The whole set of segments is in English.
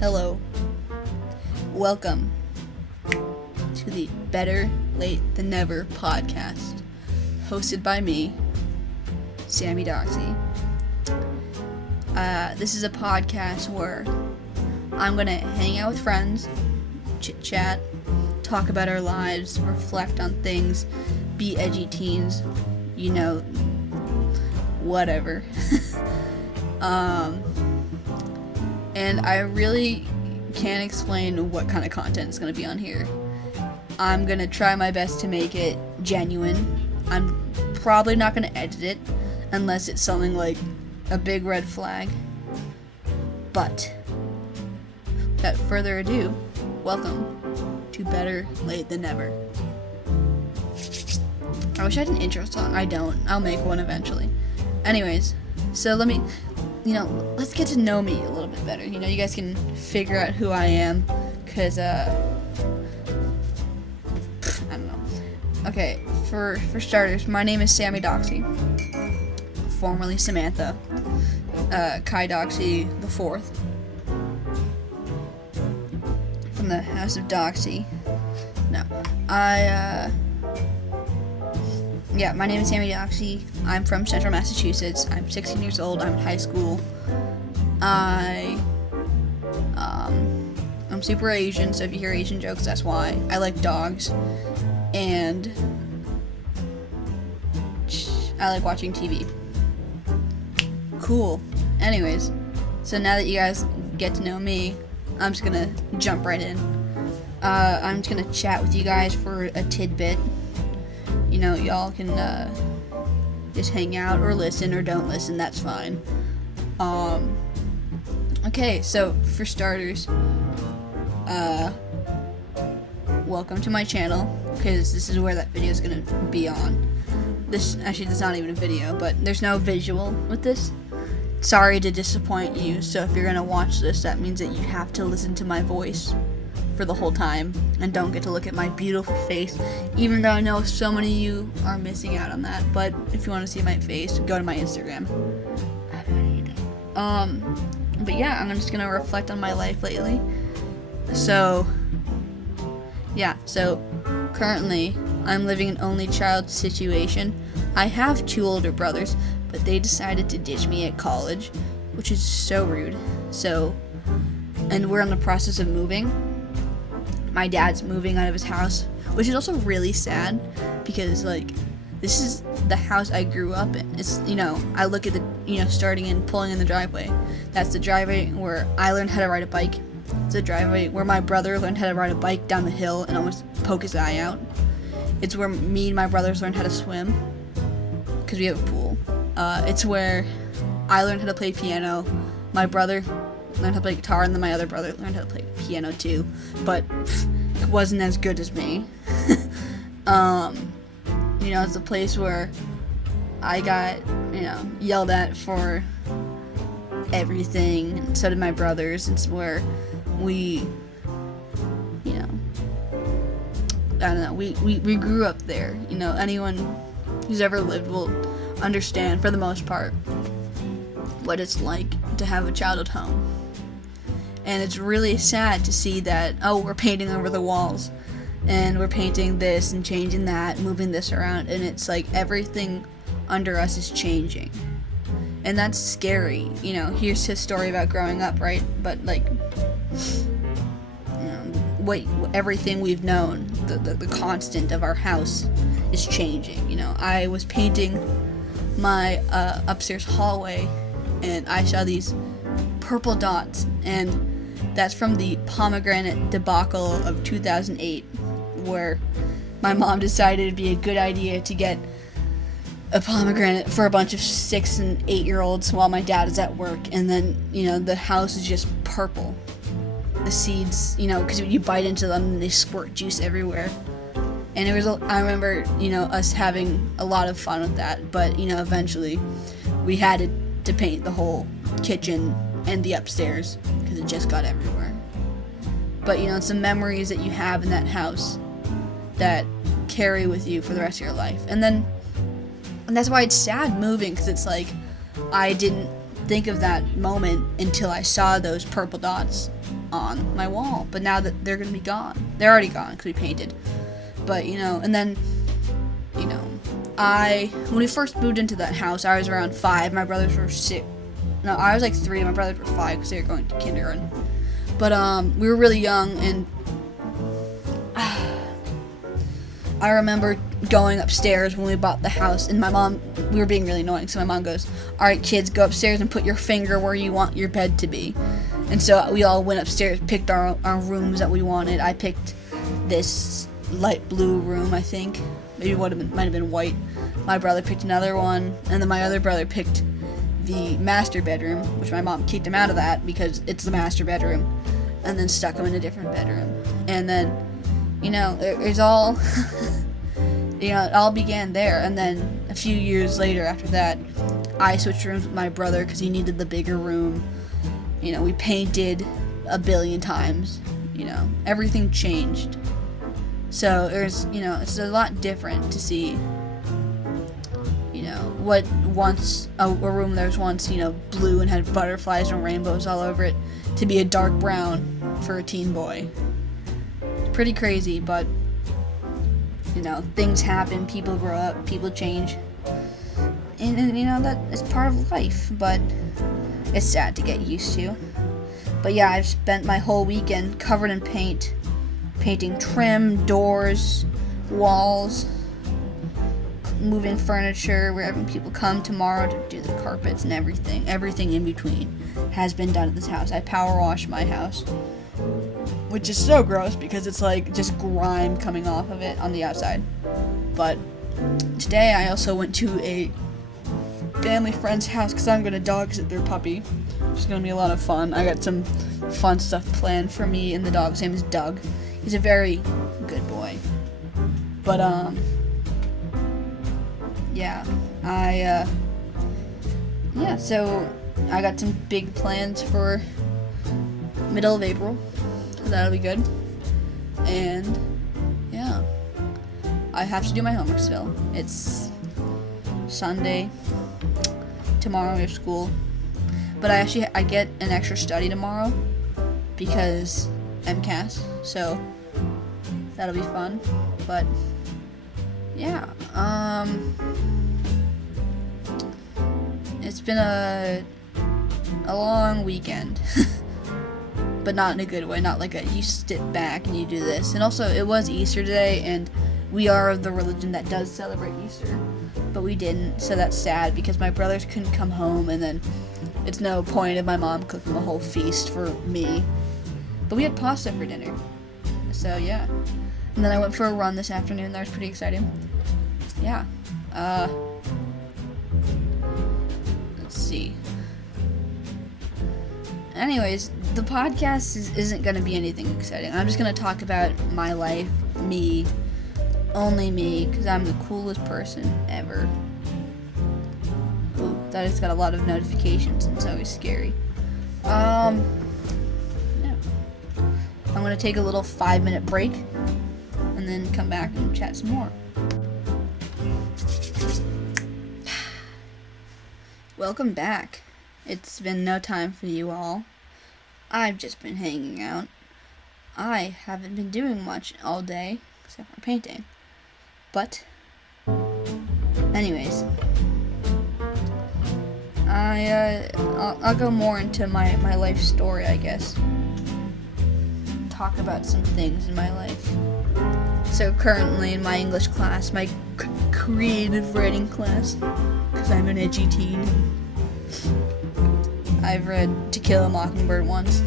Hello. Welcome to the Better Late Than Never podcast, hosted by me, Sammy Doxy. This is a podcast where I'm going to hang out with friends, chit-chat, talk about our lives, reflect on things, be edgy teens, whatever. And I really can't explain what kind of content is going to be on here. I'm going to try my best to make it genuine. I'm probably not going to edit it unless it's something like a big red flag. But without further ado, welcome to Better Late Than Never. I wish I had an intro song. I don't. I'll make one eventually. Anyways, so let's get to know me a little bit better. You guys can figure out who I am, because, I don't know. Okay, for starters, my name is Sammy Doxy, formerly Samantha, Kai Doxy the 4th, from the House of Doxy. No, my name is Sammy Doxy. I'm from Central Massachusetts. I'm 16 years old. I'm in high school. I'm super Asian, so if you hear Asian jokes, that's why. I like dogs, and I like watching TV. Cool. Anyways, so now that you guys get to know me, I'm just gonna jump right in. I'm just gonna chat with you guys for a tidbit. Y'all can just hang out or listen or don't listen, that's fine. Okay, so for starters, welcome to my channel, because this is where that video is going to be on. This is not even a video, but there's no visual with this. Sorry to disappoint you, so if you're going to watch this, that means that you have to listen to my voice for the whole time and don't get to look at my beautiful face, even though I know so many of you are missing out on that. But if you want to see my face, go to my Instagram. But yeah, I'm just gonna reflect on my life lately. So currently I'm living an only child situation. I have 2 older brothers, but they decided to ditch me at college, which is so rude. And we're in the process of moving. My dad's moving out of his house, which is also really sad, because this is the house I grew up in. It's, I look at the, starting and pulling in the driveway. That's the driveway where I learned how to ride a bike. It's the driveway where my brother learned how to ride a bike down the hill and almost poke his eye out. It's where me and my brothers learned how to swim, because we have a pool. It's where I learned how to play piano. My brother learned how to play guitar, and then my other brother learned how to play piano too, but it wasn't as good as me. It's a place where I got, yelled at for everything, and so did my brothers. It's where we, we grew up there. Anyone who's ever lived will understand, for the most part, what it's like to have a childhood home. And it's really sad to see that, we're painting over the walls, and we're painting this and changing that, moving this around, and it's like everything under us is changing. And that's scary. Here's his story about growing up, right? But everything we've known, the constant of our house is changing. I was painting my upstairs hallway, and I saw these purple dots, and that's from the pomegranate debacle of 2008, where my mom decided it'd be a good idea to get a pomegranate for a bunch of 6 and 8-year-olds while my dad is at work, and then, the house is just purple. The seeds, because you bite into them and they squirt juice everywhere. And I remember, us having a lot of fun with that, but, eventually we had to paint the whole kitchen and the upstairs, because it just got everywhere. But, it's the memories that you have in that house that carry with you for the rest of your life. And that's why it's sad moving, because it's like, I didn't think of that moment until I saw those purple dots on my wall. But now that they're gonna be gone, they're already gone because we painted. But and then when we first moved into that house, I was around 5. My brothers were 6. No, I was like 3. My brothers were 5 because they were going to kindergarten. But we were really young, and I remember going upstairs when we bought the house, and we were being really annoying, so my mom goes, "All right, kids, go upstairs and put your finger where you want your bed to be." And so we all went upstairs, picked our rooms that we wanted. I picked this light blue room, I think. Maybe might have been white. My brother picked another one, and then my other brother picked the master bedroom, which my mom kicked him out of that because it's the master bedroom, and then stuck him in a different bedroom. And then, it's all, it all began there. And then a few years later after that, I switched rooms with my brother because he needed the bigger room. We painted a billion times. Everything changed. So there's, it's a lot different to see, what once a room that was once, blue and had butterflies and rainbows all over it, to be a dark brown for a teen boy. It's pretty crazy, but, things happen, people grow up, people change. And that is part of life, but it's sad to get used to. But yeah, I've spent my whole weekend covered in paint, painting trim, doors, walls, moving furniture. We're having people come tomorrow to do the carpets and everything. Everything in between has been done at this house. I power wash my house, which is so gross because it's like just grime coming off of it on the outside. But today I also went to a family friend's house because I'm going to dog sit their puppy. It's going to be a lot of fun. I got some fun stuff planned for me and the dog. His name is Doug. He's a very good boy. But, so I got some big plans for middle of April. So that'll be good. And, yeah, I have to do my homework still. It's Sunday. Tomorrow we have school. But I get an extra study tomorrow because MCAS, so that'll be fun. But yeah, it's been a long weekend, but not in a good way. Not like you sit back and you do this. And also, it was Easter today, and we are of the religion that does celebrate Easter, but we didn't. So that's sad because my brothers couldn't come home, and then it's no point of my mom cooking a whole feast for me. But we had pasta for dinner. So yeah. And then I went for a run this afternoon. That was pretty exciting. Yeah. Let's see. Anyways, the podcast isn't going to be anything exciting. I'm just going to talk about my life, me, only me, because I'm the coolest person ever. Ooh, that has got a lot of notifications and it's always scary. Yeah. I'm going to take a little 5-minute break and then come back and chat some more. Welcome back. It's been no time for you all. I've just been hanging out. I haven't been doing much all day, except for painting. But, anyways, I'll go more into my life story, I guess. Talk about some things in my life. So currently in my English class, my creative writing class, because I'm an edgy teen, I've read To Kill a Mockingbird once,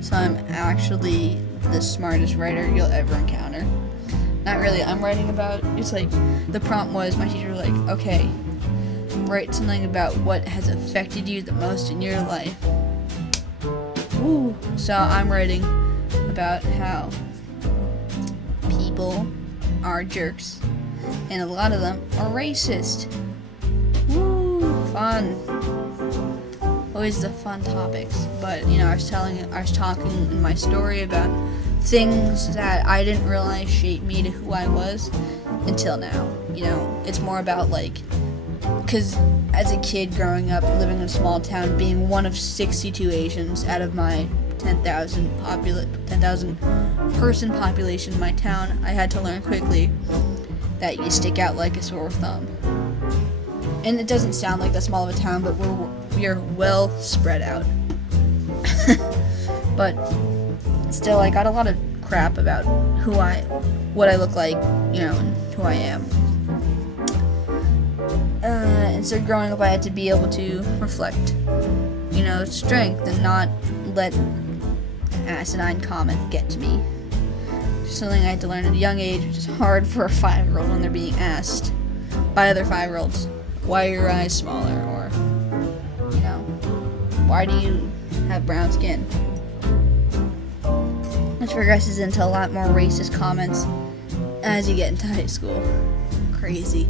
so I'm actually the smartest writer you'll ever encounter. Not really, I'm writing about, it's like, the prompt was, my teacher was like, okay, write something about what has affected you the most in your life. Woo! So I'm writing about how people are jerks, and a lot of them are racist. Woo! Fun. Always the fun topics. But, I was talking in my story about things that I didn't realize shaped me to who I was until now. It's more about, like, because as a kid growing up, living in a small town, being one of 62 Asians out of my 10,000 person population in my town, I had to learn quickly that you stick out like a sore thumb. And it doesn't sound like that small of a town, but we are well spread out. But still, I got a lot of crap about what I look like, and who I am. And so growing up, I had to be able to reflect, strength and not let asinine comments get to me. Something I had to learn at a young age, which is hard for a 5-year-old when they're being asked by other 5-year-olds, why are your eyes smaller? Or, why do you have brown skin? Which progresses into a lot more racist comments as you get into high school. Crazy.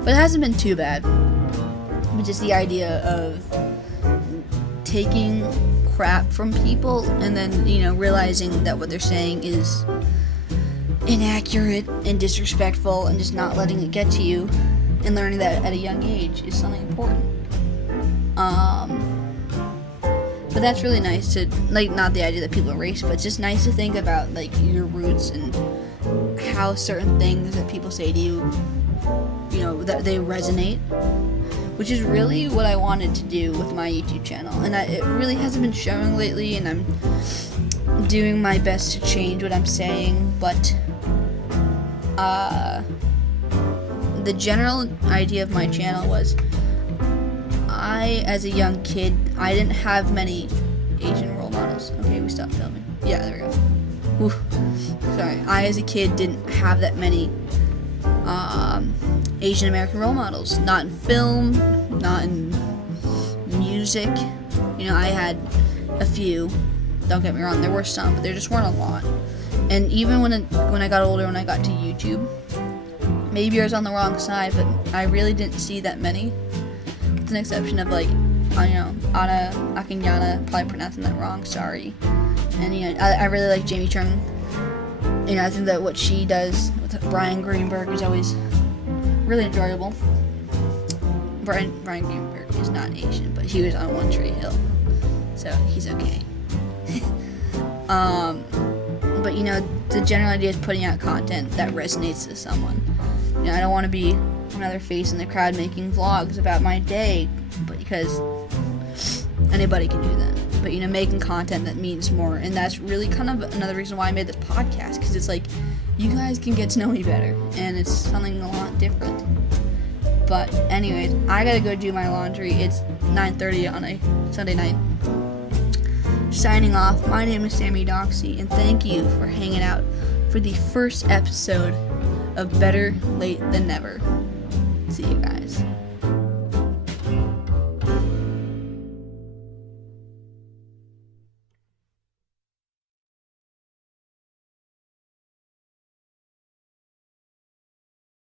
But it hasn't been too bad. But just the idea of taking crap from people and then, realizing that what they're saying is inaccurate and disrespectful and just not letting it get to you and learning that at a young age is something important. But that's really nice to, not the idea that people are racist, but it's just nice to think about, your roots and how certain things that people say to you, that they resonate, which is really what I wanted to do with my YouTube channel. And it really hasn't been showing lately, and I'm doing my best to change what I'm saying, but the general idea of my channel was as a young kid, I didn't have many Asian role models. Okay, we stopped filming. Yeah, there we go. Oof. Sorry. I, as a kid, didn't have that many Asian American role models. Not in film, not in music. I had a few. Don't get me wrong, there were some, but there just weren't a lot. And even when I got older, when I got to YouTube, maybe I was on the wrong side, but I really didn't see that many. With an exception of Ana Akinyana, probably pronouncing that wrong, sorry. And I really like Jamie Chung. I think that what she does with Brian Greenberg is always really enjoyable. Brian Greenberg is not Asian, but he was on One Tree Hill, so he's okay. But the general idea is putting out content that resonates to someone. I don't want to be another face in the crowd making vlogs about my day, but because anybody can do that. But making content that means more, and that's really kind of another reason why I made this podcast, because it's you guys can get to know me better, and it's something a lot different. But anyways, I gotta go do my laundry. It's 9:30 on a Sunday night. Signing off, my name is Sammy Doxy, and thank you for hanging out for the first episode of Better Late Than Never. See you guys.